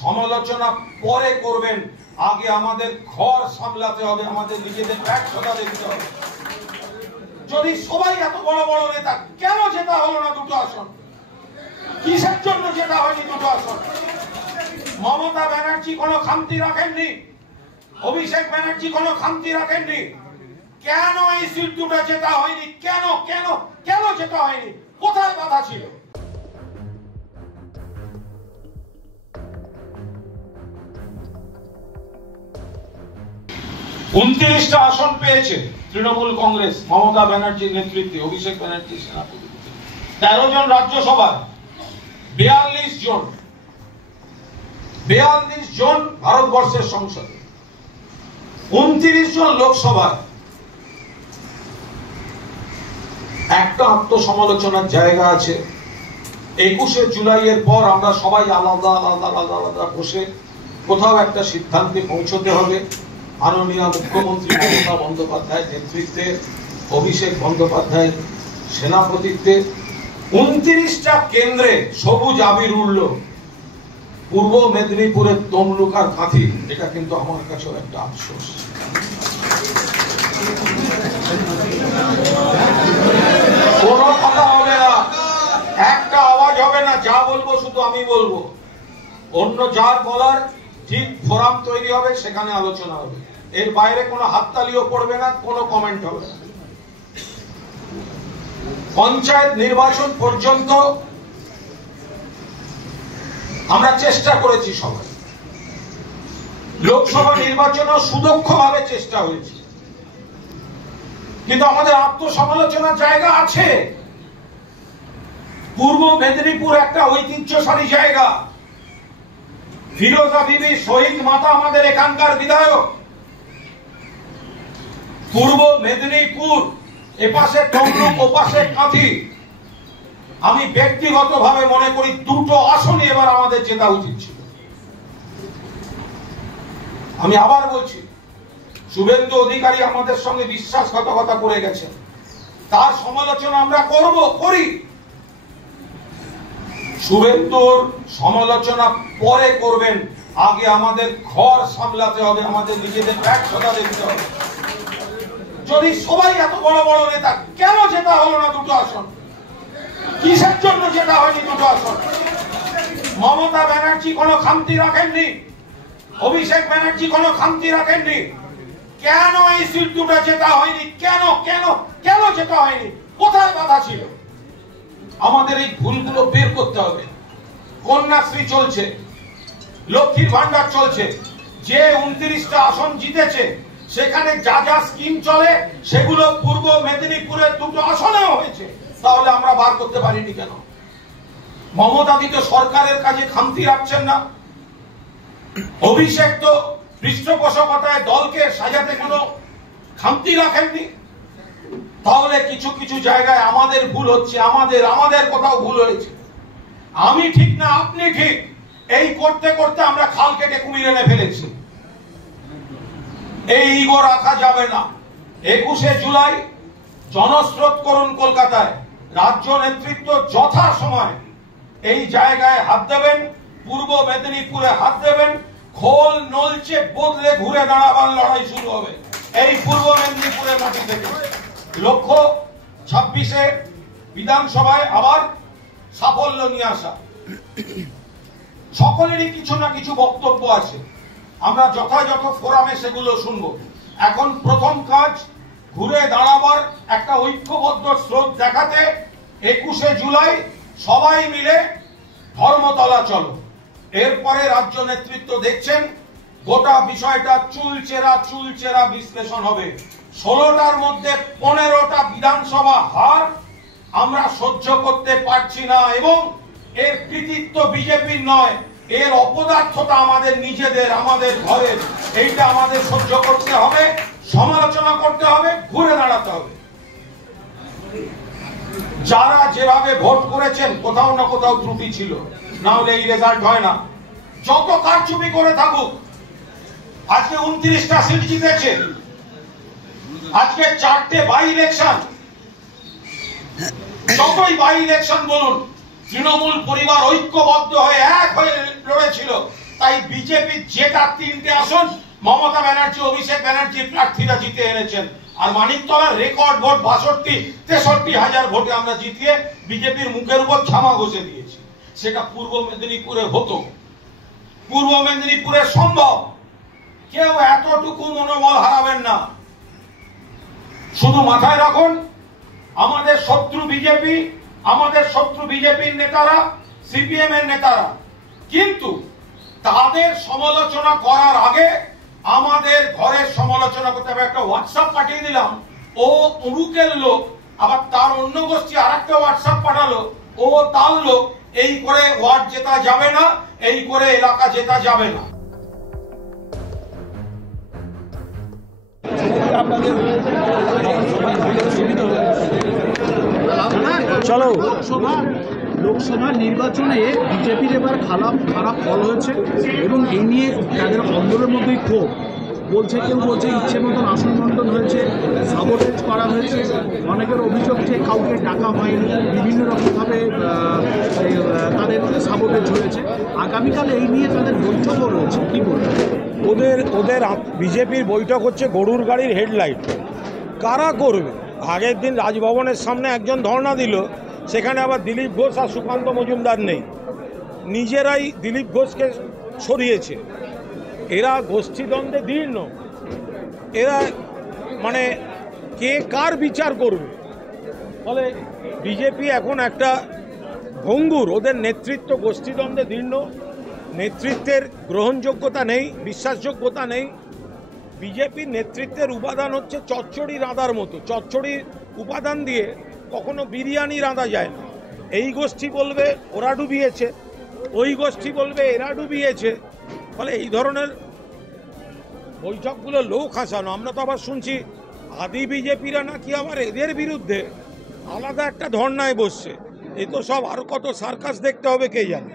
সমালোচনা পরে করবেন, আগে আমাদের ঘর সামলাতে হবে, আমাদের নিজেদের ব্যর্থতা দেখতে হবে। যদি সবাই এত বড় বড় নেতা, কেন জেতা হলো না দুটো আসন? কিসের জন্য জেতা হয়নি দুটো আসন? মমতা ব্যানার্জি কোনো খামতি রাখেননি, অভিষেক ব্যানার্জি কোনো খামতি রাখেননি। কেন এই সিট দুটো জেতা হয়নি? কেন কেন কেন জেতা হয়নি? কোথায় বাধা ছিল? উনত্রিশটা আসন পেয়েছে তৃণমূল কংগ্রেস, মমতা ব্যানার্জির নেতৃত্বে, অভিষেক ব্যানার্জির সেনাপতি। 13 জন রাজ্যসভায়, 42 জন ভারতবর্ষের সংসদে, 29 জন লোকসভায়। একটা আত্মসমালোচনার জায়গা আছে। 21শে জুলাইয়ের পর আমরা সবাই আলাদা আলাদা আলাদা আলাদা বসে কোথাও একটা সিদ্ধান্তে পৌঁছতে হবে। মাননীয় মুখ্যমন্ত্রী মমতা বন্দ্যোপাধ্যায়ের নেতৃত্বে, অভিষেক বন্দ্যোপাধ্যায়ের সেনাপতিত্বে 29টা কেন্দ্রে সবুজ আবির উড়ল। পূর্ব মেদিনীপুরের তমলুকার কাঁথি, এটা কিন্তু আমার কাছেও একটা আফসোস। কোনো কথা হবে না, একটা আওয়াজ হবে না, যা বলবো শুধু আমি বলবো। অন্য যার বলার ঠিক ফোরাম তৈরি হবে, সেখানে আলোচনা হবে। এর বাইরে কোনো হাততালিও পড়বে না, কোনো কমেন্ট হবে না। পঞ্চায়েত নির্বাচন পর্যন্ত আমরা চেষ্টা করেছি সবাই, লোকসভা নির্বাচনও সুদক্ষভাবে চেষ্টা হয়েছে, কিন্তু আমাদের আত্মসমালোচনার জায়গা আছে। পূর্ব মেদিনীপুর একটা ঐতিহ্যশালী জায়গা। ফিরোজা বিবি শহীদ মাতা আমাদের এখানকার বিধায়ক। পূর্ব মেদিনীপুর, এপাশে তমলুক, ওপাশে কাঁথি। আমি ব্যক্তিগতভাবে মনে করি দুটো আসনই এবার আমাদের জেতা উচিত ছিল। আমি আবার বলছি, শুভেন্দু অধিকারী আমাদের সঙ্গে বিশ্বাসঘাতকতা করে গেছেন, তার সমালোচনা আমরা করি। শুভেন্দুর সমালোচনা পরে করবেন, আগে আমাদের ঘর সামলাতে হবে, আমাদের নিজেদের ব্যর্থতা দেখতে হবে। যদি সবাই এত বড় বড় নেতা, কেন জেতা হলো না দুটো আসন? কিসের জন্য জেতা হয়নি দুটো আসন? মমতা ব্যানার্জি কোনো খামতি রাখেননি, অভিষেক ব্যানার্জি কোনো খামতি রাখেননি। কেন এই সিট দুটো জেতা হয়নি? কেন কেন কেন জেতা হয়নি? কোথায় বাধা ছিল? আমাদের এই ভুলগুলো বের করতে হবে। কন্যাশ্রী চলছে, লক্ষ্মীর ভান্ডার চলছে, যে 29টা আসন জিতেছে সেখানে যা যা স্কিম চলে সেগুলো পূর্ব মেদিনীপুরের দুটো আসনেও হয়েছে, তাহলে আমরা বার করতে পারিনি কেন? মমতা দি তো সরকারের কাজে খামতি রাখছেন না, অভিষেক তো পৃষ্ঠপোষকতায় দলকে সাজাতে কোনো খামতি রাখেননি। তাহলে কিছু কিছু জায়গায় আমাদের ভুল হচ্ছে, আমাদের কোথাও ভুল হয়েছে। আমি ঠিক না আপনি ঠিক, এই করতে করতে আমরা খাল কেটে কুমির এনে ফেলেছি। এই ইগো রাখা যাবে না। 21শে জুলাই জনস্রোত করুন কলকাতায়, রাজ্য নেতৃত্ব যথা সময় এই জায়গায় হাত দেবেন, পূর্ব মেদিনীপুরে হাত দেবেন। খোল নলচে বদলে ঘুরে দাঁড়াবার লড়াই শুরু হবে এই পূর্ব মেদিনীপুরের মাটি থেকে। লক্ষ্য 26শে বিধানসভায় আবার সাফল্য নিয়ে আসা। সকলেরই কিছু না কিছু বক্তব্য আছে, আমরা যথাযথ ফোরামে সেগুলো শুনবো। এখন প্রথম কাজ ঘুরে দাঁড়াবার একটা ঐক্যবদ্ধ স্রোত দেখাতে 21শে জুলাই সবাই মিলে ধর্মতলা চলো। এরপরে রাজ্য নেতৃত্ব দেখছেন গোটা বিষয়টা চুলচেরা বিশ্লেষণ হবে। 16টার মধ্যে 15টা বিধানসভা হার আমরা সহ্য করতে পারছি না, এবং এর কৃতিত্ব বিজেপির নয়, এর অপদার্থতা আমাদের নিজেদের, আমাদের ঘরের। এইটা আমাদের সহ্য করতে হবে, সমালোচনা করতে হবে, ঘুরে দাঁড়াতে হবে। যারা যেভাবে ভোট করেছেন কোথাও না কোথাও ত্রুটি ছিল, না হলে এই রেজাল্ট হয় না। যত কারচুপি করে থাকুক, আজকে 29টা সিট জিতেছে, আজকে 4টে বাই ইলেকশন, যতই বাই ইলেকশন বলুন, তৃণমূল পরিবার ঐক্যবদ্ধ হয়ে এক হয়ে লড়েছিল, তাই বিজেপি যেটা 3টে আসন মমতা ব্যানার্জি অভিষেক ব্যানার্জি প্রার্থীরা জিতে এনেছেন। আর মানিকতলার রেকর্ড ভোট 62-63 ভোটে আমরা জিতিয়ে বিজেপির মুখের উপর ছামা ঘষে দিয়েছি। সেটা পূর্ব মেদিনীপুরে হতো, পূর্ব মেদিনীপুরে সম্ভব। কেউ এতটুকু মনোবল হারাবেন না। শুধু মাথায় রাখুন, আমাদের শত্রু বিজেপি, আমাদের শত্রু বিজেপির নেতারা, সিপিএম এর নেতারা, কিন্তু তাদের সমালোচনা করার আগে আমাদের ঘরের সমালোচনা করতে হবে। একটা হোয়াটসঅ্যাপ পাঠিয়ে দিলাম, ও উড়ুকের লোক, আবার তার অন্য গোষ্ঠী আরেকটা হোয়াটসঅ্যাপ পাঠালো, ও তার লোক। এই করে ওয়ার্ড জেতা যাবে না, এই করে এলাকা জেতা যাবে না। চলো, লোকসভা নির্বাচনে বিজেপির এবার খারাপ ফল হয়েছে এবং এই নিয়ে তাদের অন্দরের মধ্যেই ক্ষোভ। কেউ বলছে ইচ্ছে মতন আসন বন্টন হয়েছে, সাবোটেজ করা হয়েছে। অনেকের অভিযোগ যে কাউকে ডাকা হয়নি, বিভিন্ন রকমভাবে তাদের সাবোটেজ হয়েছে। আগামীকাল এই নিয়ে তাদের বৈঠকও রয়েছে, কি বলবেন? ওদের বিজেপির বৈঠক হচ্ছে গরুর গাড়ির হেডলাইট। কারা করবে? আগের দিন রাজভবনের সামনে একজন ধর্ণা দিল, সেখানে আবার দিলীপ ঘোষ আর সুকান্ত মজুমদার নেই, নিজেরাই দিলীপ ঘোষকে সরিয়েছে। এরা গোষ্ঠীদ্বন্দ্বে দীর্ণ, এরা মানে কে কার বিচার করবে? ফলে বিজেপি এখন একটা ভঙ্গুর, ওদের নেতৃত্ব গোষ্ঠীদ্বন্দ্বে দীর্ণ, নেতৃত্বের গ্রহণযোগ্যতা নেই, বিশ্বাসযোগ্যতা নেই। বিজেপির নেতৃত্বের উপাদান হচ্ছে চচ্চড়ি রাঁধার মতো, চচ্চড়ির উপাদান দিয়ে কখনো বিরিয়ানি রাঁধা যায় না। এই গোষ্ঠী বলবে ওরা ডুবিয়েছে, ওই গোষ্ঠী বলবে এরা ডুবিয়েছে। ফলে এই ধরনের বৈঠকগুলো লোক হাসানো। আমরা তো আবার শুনছি আদি বিজেপিরা নাকি আবার এদের বিরুদ্ধে আলাদা একটা ধর্নায় বসছে। এ তো সব আরো কত সার্কাস দেখতে হবে কে জানে।